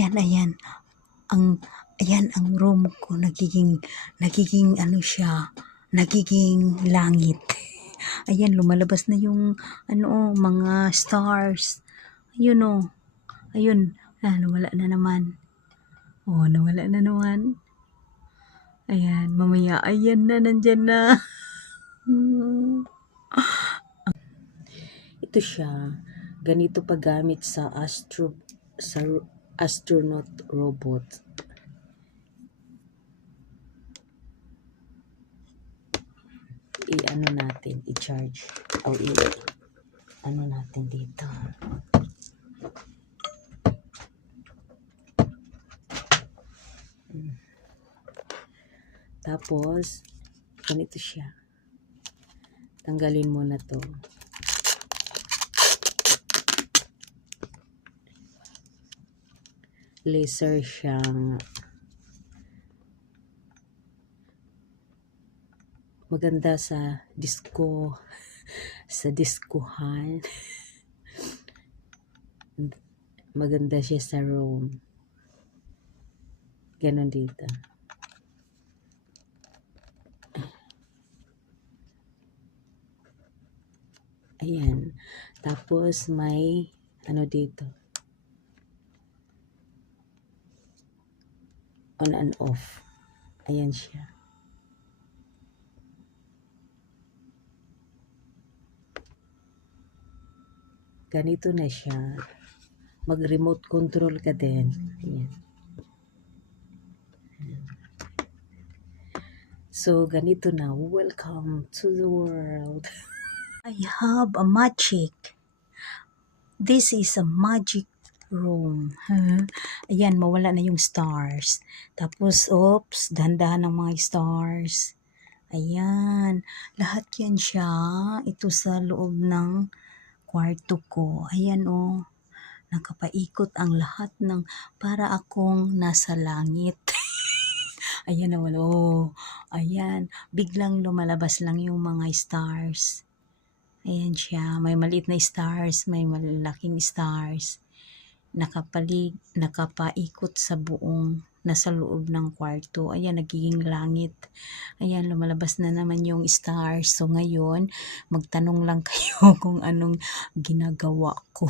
Ayan. Ayan ang room ko, nagiging ano siya, nagiging langit. Ayan, lumalabas na yung mga stars. Ayun ayun, nawala na naman. Nawala na naman. Ayan, mamaya, ayan na, nandyan na. Ito siya, ganito pa gamit sa astronaut robot. Natin, i-charge. Natin dito. Tapos, ganito siya. Tanggalin mo na to. Laser siyang maganda sa diskuhan. Maganda siya sa room. Ganon dito. Ayan. Tapos may dito. On and off. Ayan siya. Ganito na siya. Mag-remote control ka din. Ayan. So, ganito na. Welcome to the world. I have a magic. This is a magic room. Ayan, mawala na yung stars. Tapos, oops, dahan-dahan ng mga stars. Ayan, lahat yan siya. Ito sa loob ng kwarto ko. Ayan nakapaikot ang lahat ng para akong nasa langit. Ayan naman, ayan, biglang lumalabas lang yung mga stars. Ayan siya, may maliit na stars, may malalaking stars. Nakapaikot sa buong nasa loob ng kwarto. Ayan, nagiging langit. Ayan, lumalabas na naman yung stars. So ngayon, magtanong lang kayo kung anong ginagawa ko.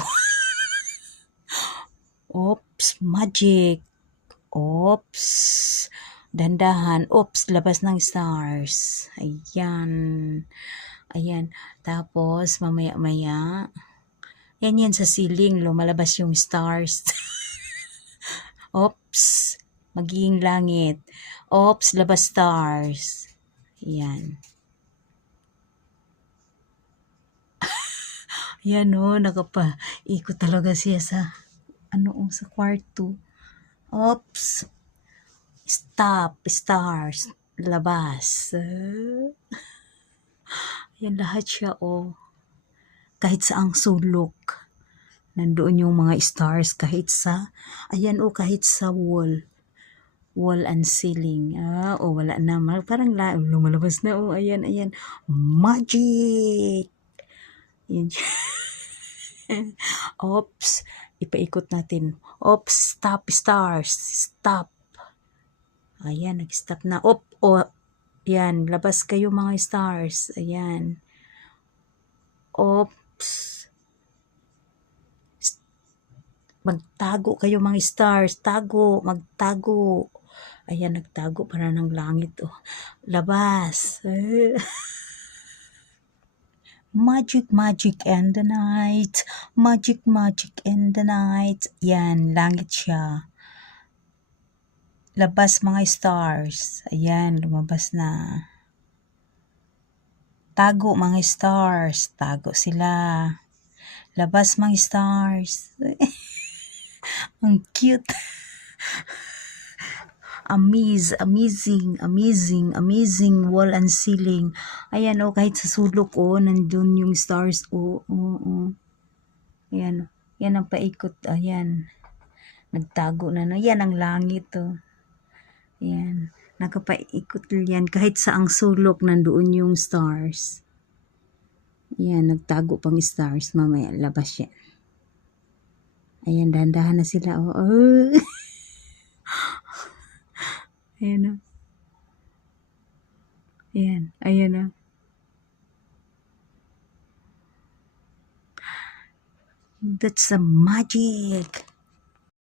Oops, magic. Oops, dandahan. Oops, labas ng stars. Ayan. Tapos mamaya-maya, yan sa ceiling, lumalabas yung stars. Oops, magiging langit. Oops, labas stars. Yan. Yan nakapaikot talaga siya sa sa kwarto. Oops, stop, stars, labas. Yan lahat siya kahit sa ang sulok. Nandoon yung mga stars kahit sa kahit sa wall and ceiling. Wala na, parang lumalabas na. Ayan, magic. Yan. Oops, ipaikot natin. Oops, stop stars, stop. Ayan, nag-stop na. Yan, labas kayo mga stars. Ayan. Oops. Magtago kayo mga stars. Magtago. Ayan, nagtago para ng langit. Labas. Magic in the night. Magic in the night. Yan, langit siya. Labas mga stars. Ayan, lumabas na. Tago mga stars. Tago sila. Labas mga stars. Ang cute. Amazing wall and ceiling. Ayan kahit sa sulok nandun yung stars. Ayan, yan ang paikot. Ayan, nagtago na. Yan ang langit Ayan, nakapaikot yan. Kahit sa ang sulok nandoon yung stars. Ayan, nagtago pang stars. Mamaya labas yan. Ayan, dahan-dahan na sila. Ayan o. Ayan. Ayan o. That's a magic.